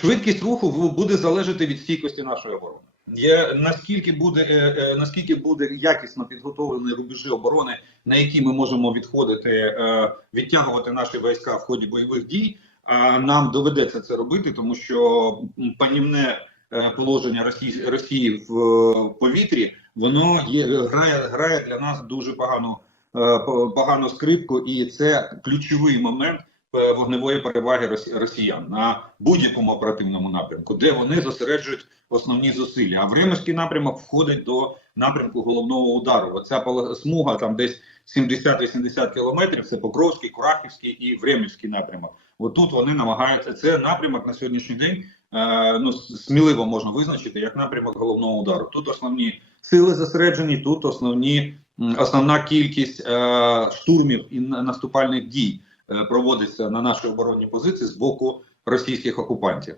швидкість руху буде залежати від стійкості нашої оборони. Є, наскільки буде е, е, наскільки буде якісно підготовлені рубежі оборони, на які ми можемо відходити, е, відтягувати наші війська в ході бойових дій. А нам доведеться це робити, тому що панівне положення Росії, Росії в повітрі воно є грає грає для нас дуже погану е, погану скрипку, і це ключовий момент вогневої переваги росі- росіян на будь-якому оперативному напрямку, де вони зосереджують основні зусилля. А Временський напрямок входить до напрямку головного удару. Оця смуга там десь 70-80 кілометрів. Це Покровський, Курахівський і Временський напрямок. Отут вони намагаються. Це напрямок на сьогоднішній день. Е, ну сміливо можна визначити як напрямок головного удару. Тут основні сили зосереджені, тут основні основна кількість е, штурмів і наступальних дій е, проводиться на наші оборонні позиції з боку російських окупантів.